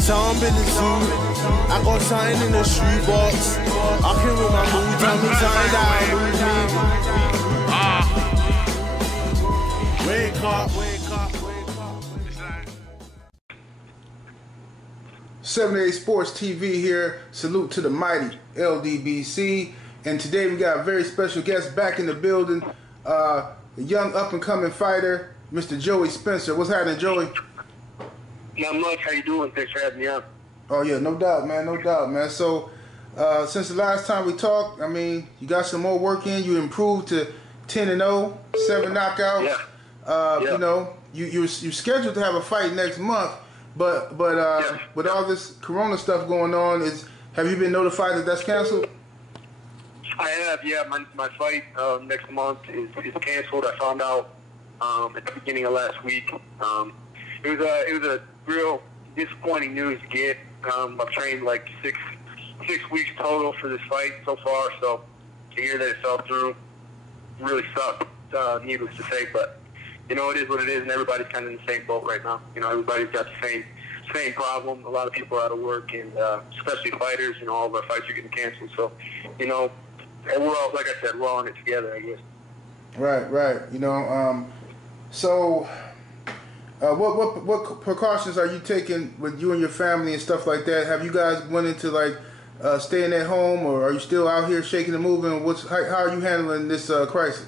Sound in the suit, I got something in the shoebox. I can with my mood, tell me something that lose me. Wake up, wake up, wake up. 78 Sports TV here. Salute to the mighty LDBC. And today we got a very special guest back in the building. A young up-and-coming fighter, Mr. Joey Spencer. What's happening, Joey? Not much. How you doing? Thanks for having me on. Oh, yeah, no doubt, man. No doubt, man. So, since the last time we talked, I mean, you got some more work in. You improved to 10-0, 7 knockouts. Yeah. You know, you're scheduled to have a fight next month, but with all this Corona stuff going on, have you been notified that that's canceled? I have, yeah. My fight next month is canceled. I found out at the beginning of last week. It was a real disappointing news to get. I've trained like six weeks total for this fight so far, so to hear that it fell through really sucked, needless to say. But you know, it is what it is, and everybody's kind of in the same boat right now. You know, everybody's got the same problem. A lot of people are out of work, and especially fighters. You know, all of our fights are getting canceled. So, you know, and we're all, like I said, we're all in it together, I guess. Right. You know, so what precautions are you taking with you and your family and stuff like that? Have you guys went into like staying at home, or are you still out here shaking and moving? How are you handling this crisis?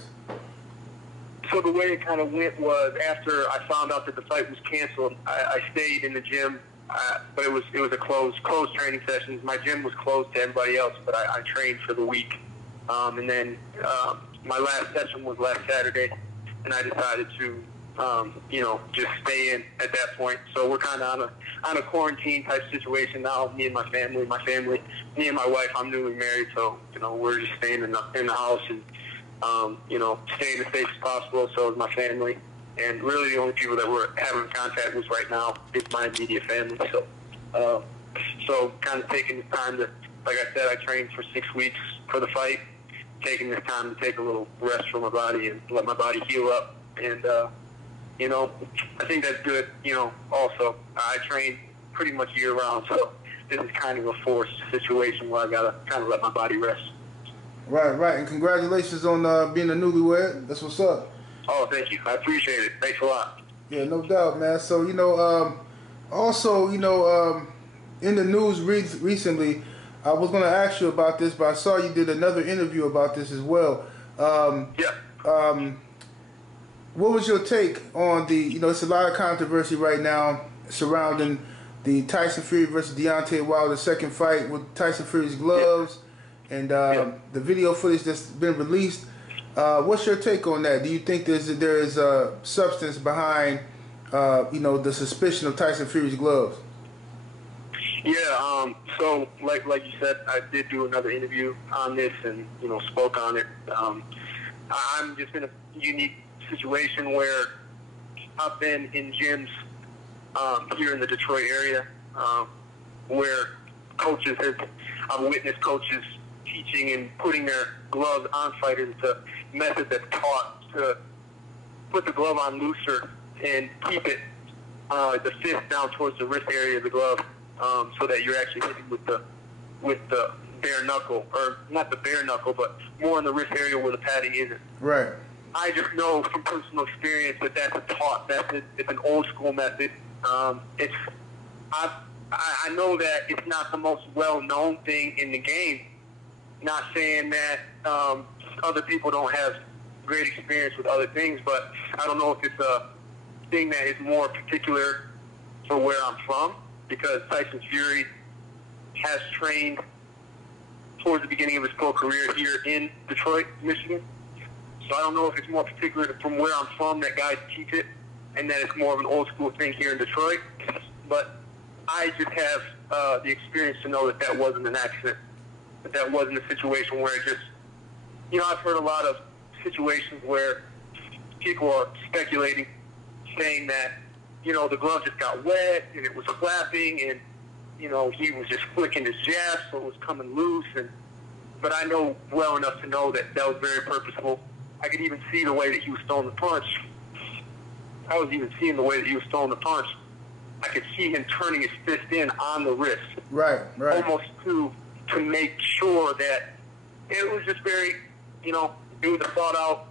So the way it kind of went was after I found out that the fight was canceled, I stayed in the gym, but it was a closed training sessions. My gym was closed to everybody else, but I trained for the week. And then my last session was last Saturday, and I decided to, you know, just stay in at that point. So we're kind of on a quarantine type situation now. Me and my family, me and my wife. I'm newly married, so you know we're just staying in the house and you know, staying as safe as possible. So is my family, and really the only people that we're having contact with right now is my immediate family. So kind of taking the time to, like I said, I trained for 6 weeks for the fight. Taking this time to take a little rest from my body and let my body heal up. And, you know, I think that's good. You know, also, I train pretty much year-round, so this is kind of a forced situation where I got to kind of let my body rest. Right. And congratulations on being a newlywed. That's what's up. Oh, thank you. I appreciate it. Thanks a lot. Yeah, no doubt, man. So, you know, also, you know, in the news recently, I was going to ask you about this, but I saw you did another interview about this as well. What was your take on you know, it's a lot of controversy right now surrounding the Tyson Fury versus Deontay Wilder second fight with Tyson Fury's gloves and the video footage that's been released. What's your take on that? Do you think there is substance behind, you know, the suspicion of Tyson Fury's gloves? Yeah, so like you said, I did do another interview on this and, you know, spoke on it. I'm just in a unique situation where I've been in gyms here in the Detroit area where I've witnessed coaches teaching and putting their gloves on fighters. It's a method that's taught to put the glove on looser and keep it, the fist down towards the wrist area of the glove. So that you're actually hitting with the bare knuckle, or not the bare knuckle, but more in the wrist area where the padding isn't. Right. I just know from personal experience that that's a taught method. It's an old school method. I know that it's not the most well known thing in the game. Not saying that other people don't have great experience with other things, but I don't know if it's a thing that is more particular for where I'm from, because Tyson Fury has trained towards the beginning of his pro career here in Detroit, Michigan. So I don't know if it's more particular from where I'm from that guys teach it, and that it's more of an old school thing here in Detroit. But I just have the experience to know that that wasn't an accident, that wasn't a situation where it just, you know, I've heard a lot of situations where people are speculating, saying that, you know, the glove just got wet and it was flapping and, you know, he was just flicking his jab so it was coming loose. But I know well enough to know that that was very purposeful. I could even see the way that he was throwing the punch. I was even seeing the way that he was throwing the punch. I could see him turning his fist in on the wrist. Right. Almost to make sure that it was just very, it was a thought out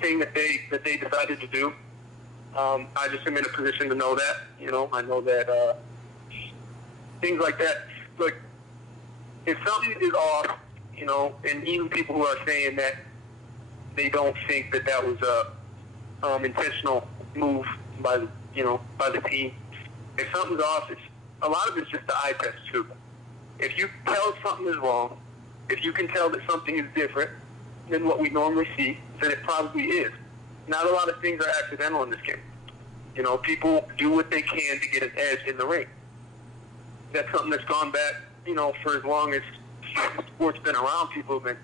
thing that they decided to do. I just am in a position to know that. I know that things like that. Look, if something is off, and even people who are saying that they don't think that was a intentional move by the team. If something's off, a lot of it's just the eye test too. If you tell something is wrong, if you can tell that something is different than what we normally see, then it probably is. Not a lot of things are accidental in this game. People do what they can to get an edge in the ring. That's something that's gone back, for as long as sport's been around. People have been,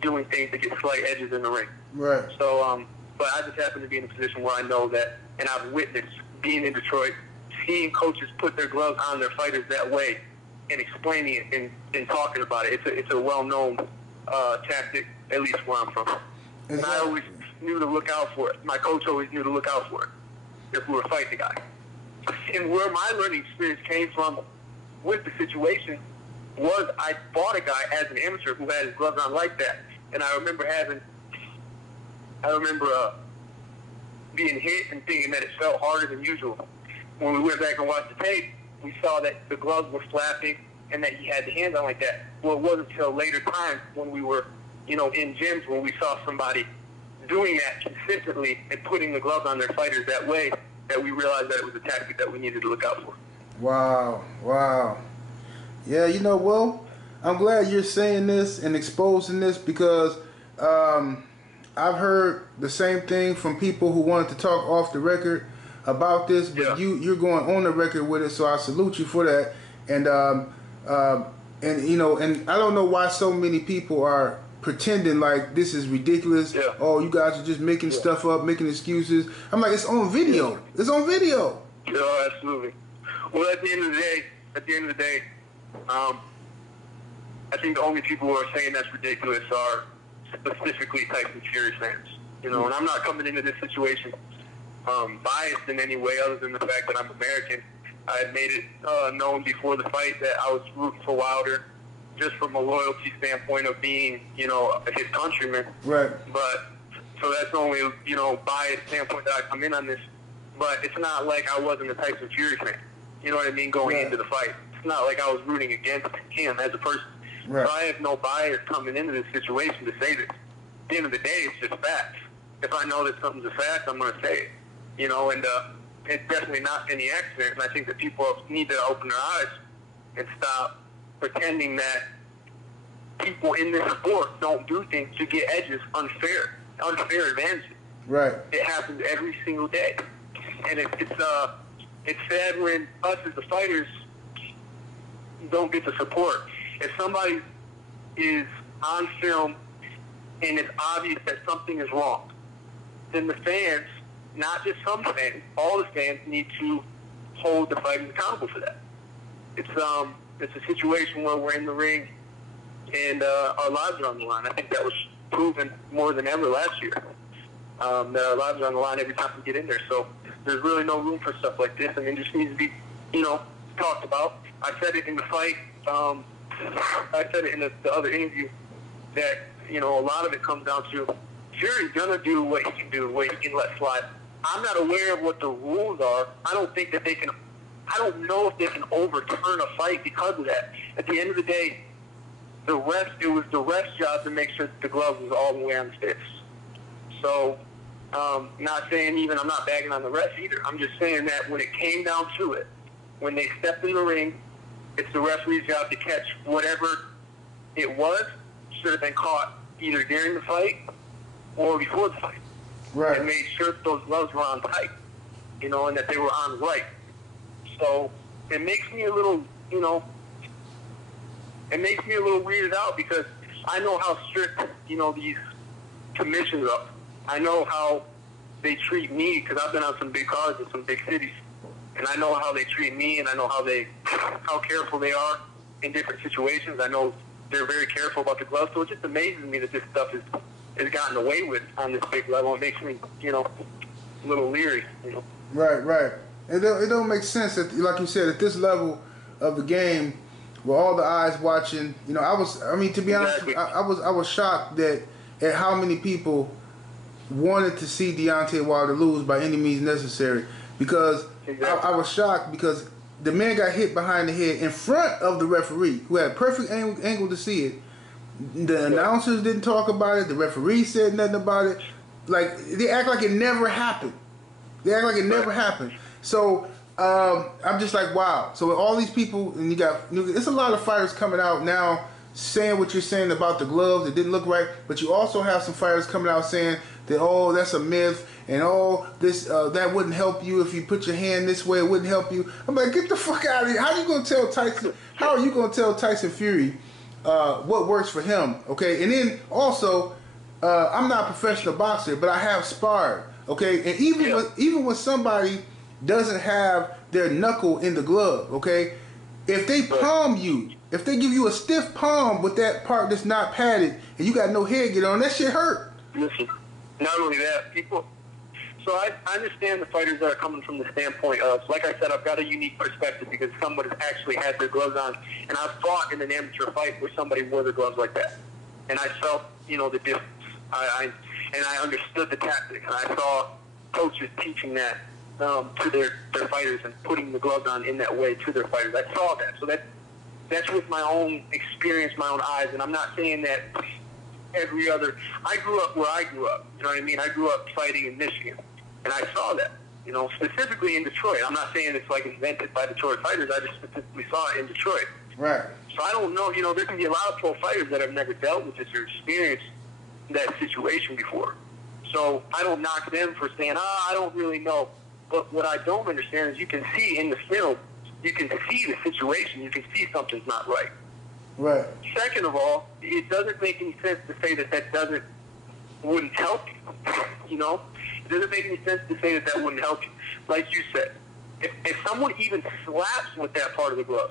doing things to get slight edges in the ring. Right. So, but I just happen to be in a position where I know that, and I've witnessed being in Detroit, seeing coaches put their gloves on their fighters that way, and explaining it and talking about it. It's a well-known tactic, at least where I'm from. And I always knew to look out for it. My coach always knew to look out for it if we were fighting the guy. And where my learning experience came from with the situation was I fought a guy as an amateur who had his gloves on like that. And I remember being hit and thinking that it felt harder than usual. When we went back and watched the tape, we saw that the gloves were flapping and that he had the hands on like that. Well, it wasn't until later times when we were, in gyms when we saw somebody doing that consistently and putting the gloves on their fighters that way that we realized that it was a tactic that we needed to look out for. Wow. Yeah, Will, I'm glad you're saying this and exposing this because I've heard the same thing from people who wanted to talk off the record about this, but you're going on the record with it, so I salute you for that. And and I don't know why so many people are pretending like this is ridiculous. Yeah. Oh, you guys are just making stuff up, making excuses. I'm like, it's on video. It's on video. Yeah, absolutely. Well, at the end of the day, I think the only people who are saying that's ridiculous are specifically Tyson Fury fans. And I'm not coming into this situation biased in any way other than the fact that I'm American. I had made it known before the fight that I was rooting for Wilder just from a loyalty standpoint of being, his countryman. Right. But, so that's the only, biased standpoint that I come in on this. But it's not like I wasn't a Tyson Fury fan. You know what I mean? Going into the fight. It's not like I was rooting against him as a person. Right. So I have no bias coming into this situation to say this. At the end of the day, it's just facts. If I know that something's a fact, I'm going to say it. And it's definitely not any accident. And I think that people need to open their eyes and stop pretending that people in this sport don't do things to get edges, unfair advantages. Right. It happens every single day. And it's sad when us as the fighters don't get the support. If somebody is on film and it's obvious that something is wrong, then the fans, not just some fans, all the fans need to hold the fighters accountable for that. It's a situation where we're in the ring and our lives are on the line. I think that was proven more than ever last year, that our lives are on the line every time we get in there. So there's really no room for stuff like this, and it just needs to be, talked about. I said it in the fight. I said it in the other interview that, a lot of it comes down to Fury's going to do what he can do, what he can let slide. I'm not aware of what the rules are. I don't know if they can overturn a fight because of that. At the end of the day, it was the ref's job to make sure that the glove was all the way on the fist. So, not saying I'm not bagging on the refs either. I'm just saying that when it came down to it, when they stepped in the ring, it's the referee's job to catch whatever it was, should have been caught either during the fight or before the fight. Right. And made sure that those gloves were on tight, and that they were on right. So it makes me a little, weirded out because I know how strict, these commissions are. I know how they treat me because I've been on some big cards in some big cities. And I know how they treat me, and I know how careful they are in different situations. I know they're very careful about the gloves. So it just amazes me that this stuff is gotten away with on this big level. It makes me, a little leery, Right. It don't make sense that, like you said, at this level of the game, with all the eyes watching. You know, to be honest, I was shocked at how many people wanted to see Deontay Wilder lose by any means necessary. Because I was shocked because the man got hit behind the head in front of the referee, who had a perfect angle to see it. The announcers didn't talk about it. The referee said nothing about it. Like, they act like it never happened. So I'm just like, wow. So with all these people, and there's a lot of fighters coming out now saying what you're saying about the gloves. It didn't look right. But you also have some fighters coming out saying that, oh, that's a myth, and that wouldn't help you if you put your hand this way. It wouldn't help you. I'm like, get the fuck out of here. How are you going to tell Tyson Fury what works for him? Okay, and then also, I'm not a professional boxer, but I have sparred. Okay, and even when somebody doesn't have their knuckle in the glove, okay, if they palm you, if they give you a stiff palm with that part that's not padded, and you got no head get on, that shit hurt. Listen, not only that, people. So I understand the fighters that are coming from the standpoint of, like I said, I've got a unique perspective because somebody's actually had their gloves on, and I've fought in an amateur fight where somebody wore their gloves like that, and I felt, the difference. I understood the tactic, and I saw coaches teaching that to their fighters and putting the gloves on in that way to their fighters. I saw that, so that's with my own experience, my own eyes, and I'm not saying that every other. I grew up where I grew up. You know what I mean? I grew up fighting in Michigan, and I saw that. Specifically in Detroit. I'm not saying it's like invented by Detroit fighters. I just specifically saw it in Detroit. Right. So I don't know. There can be a lot of pro fighters that have never dealt with this or experienced that situation before. So I don't knock them for saying, I don't really know. But what I don't understand is you can see in the film, you can see the situation, you can see something's not right. Right. Second of all, it doesn't make any sense to say that wouldn't help you. It doesn't make any sense to say that wouldn't help you. Like you said, if someone even slaps with that part of the glove,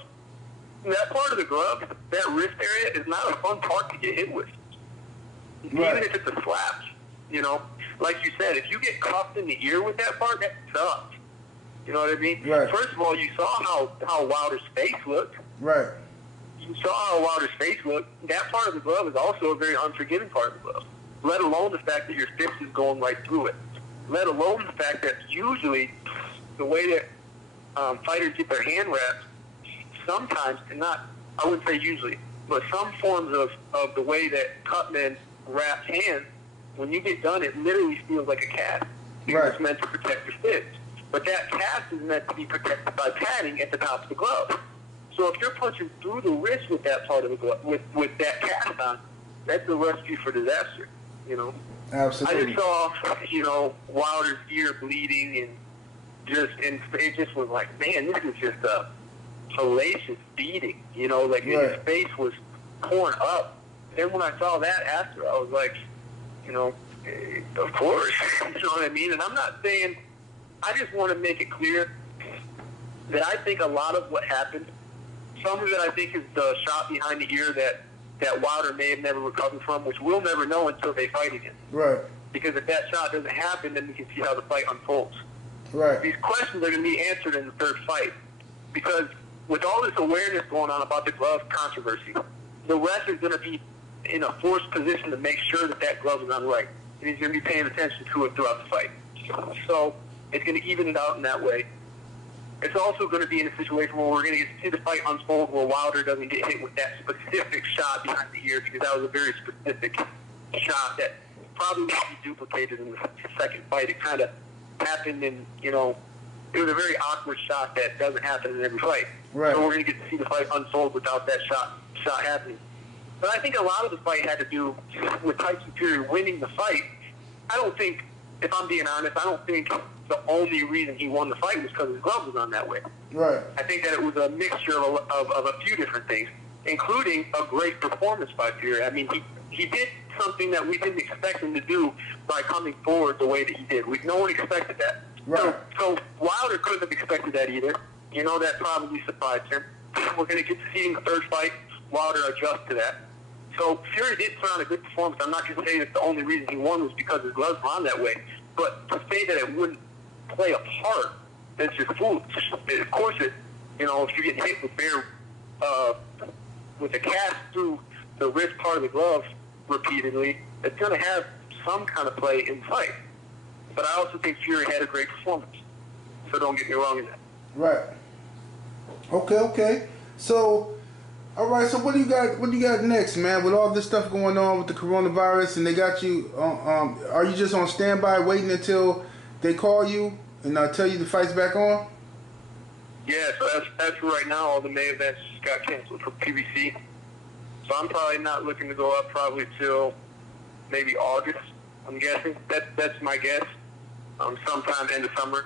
that wrist area is not a fun part to get hit with. Right. Even if it's a slap, like you said, if you get cuffed in the ear with that part, that sucks. You know what I mean? Right. First of all, you saw how Wilder's face looked. Right. You saw how Wilder's face looked. That part of the glove is also a very unforgiving part of the glove. Let alone the fact that your fist is going right through it. Let alone the fact that usually the way that fighters get their hand wrapped, sometimes, and not, I wouldn't say usually, but some forms of the way that cutmen wrap hands, when you get done, it literally feels like a cast. Because Right. It's meant to protect your fist. But that cast is meant to be protected by padding at the top of the glove. So if you're punching through the wrist with that part of the glove, with that cast on, that's a recipe for disaster. Absolutely. I just saw, Wilder's ear bleeding, and it just was like, man, this is just a hellacious beating. Like Right. his face was torn up. Then when I saw that after, I was like, of course, you know what I mean? And I'm not saying, I just want to make it clear that I think a lot of what happened, some of it I think is the shot behind the ear that Wilder may have never recovered from, which we'll never know until they fight again. Right. Because if that shot doesn't happen, then we can see how the fight unfolds. Right. These questions are going to be answered in the third fight. Because with all this awareness going on about the glove controversy, the ref is going to be in a forced position to make sure that glove is on right. And he's going to be paying attention to it throughout the fight. So it's going to even it out in that way. It's also going to be in a situation where we're going to get to see the fight unfold where Wilder doesn't get hit with that specific shot behind the ear, because that was a very specific shot that probably won't be duplicated in the second fight. It kind of happened in, it was a very awkward shot that doesn't happen in every fight. Right. So we're going to get to see the fight unfold without that shot happening. But I think a lot of the fight had to do with Tyson Fury winning the fight. I don't think, if I'm being honest, I don't think the only reason he won the fight was because his glove was on that way. Right. I think that it was a mixture of a few different things, including a great performance by Fury. I mean, he did something that we didn't expect him to do by coming forward the way that he did. No one expected that. Right. So Wilder couldn't have expected that either. That probably surprised him. We're going to get to see in the third fight Wilder adjust to that. So Fury did put on a good performance. I'm not going to say that the only reason he won was because his gloves were on that way. But to say that it wouldn't play a part. It's just foolish. Of course, if you get hit with a cast through the wrist part of the glove repeatedly, it's going to have some kind of play in fight. But I also think Fury had a great performance. So don't get me wrong in that. Right. Okay. So, all right. So what do you got? What do you got next, man? With all this stuff going on with the coronavirus, and they got you. Are you just on standby, waiting until they call you and tell you the fight's back on? Yeah. So as for right now, all the May events got canceled for PBC. So I'm probably not looking to go up probably till maybe August. I'm guessing. That's my guess. Sometime end of summer.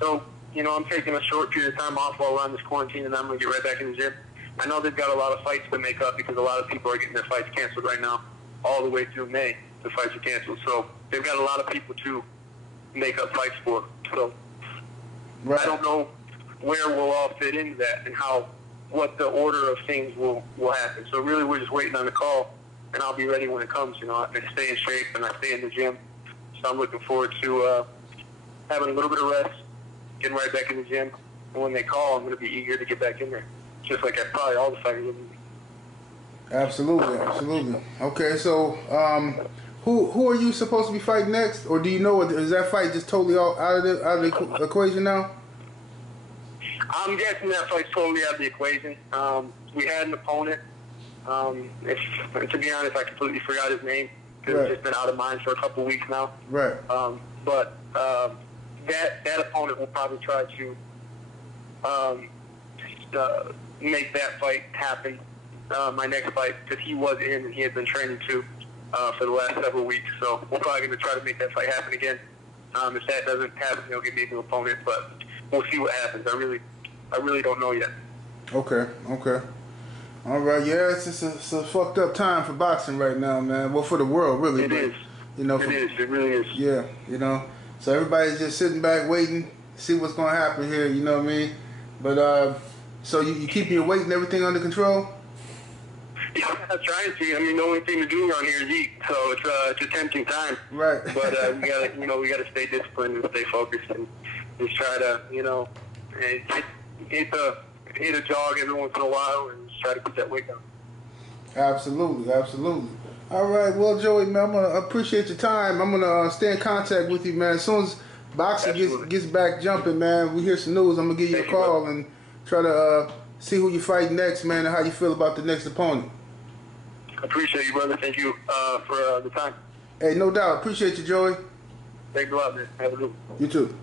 So, I'm taking a short period of time off while we're on this quarantine, and I'm going to get right back in the gym. I know they've got a lot of fights to make up because a lot of people are getting their fights canceled right now. All the way through May, the fights are canceled. So they've got a lot of people to make up fights for. So right. I don't know where we'll all fit into that and what the order of things will happen. So really we're just waiting on the call, and I'll be ready when it comes. I stay in shape and I stay in the gym. So I'm looking forward to having a little bit of rest, getting right back in the gym. And when they call, I'm going to be eager to get back in there, just like probably all the fighters will be. Absolutely. Okay, so who are you supposed to be fighting next, or do you know? Is that fight just totally out of the equation now? I'm guessing that fight's totally out of the equation. We had an opponent. To be honest, I completely forgot his name because It's just been out of mind for a couple weeks now. Right. But that opponent will probably try to make that fight happen. My next fight, because he was in and he had been training too for the last several weeks. So we're probably going to try to make that fight happen again. If that doesn't happen, he'll give me a new opponent. But we'll see what happens. I really don't know yet. Okay. All right. Yeah, it's a fucked up time for boxing right now, man. Well, for the world, really. It is. It really is. Yeah. So everybody's just sitting back waiting, see what's going to happen here. You know what I mean? But so you keeping your weight and everything under control? Yeah, I'm trying to. I mean, the only thing to do around here is eat, so it's a tempting time. Right. But we gotta stay disciplined and stay focused and just try to hit a jog every once in a while and just try to put that weight down. Absolutely. All right, well, Joey, man, I'm gonna appreciate your time. I'm gonna stay in contact with you, man. As soon as boxing gets back jumping, man, we hear some news, I'm gonna give you a call and try to see who you fight next, man, and how you feel about the next opponent. Appreciate you, brother. Thank you for the time. Hey, no doubt. Appreciate you, Joey. Thanks a lot, man. Have a good one. You too.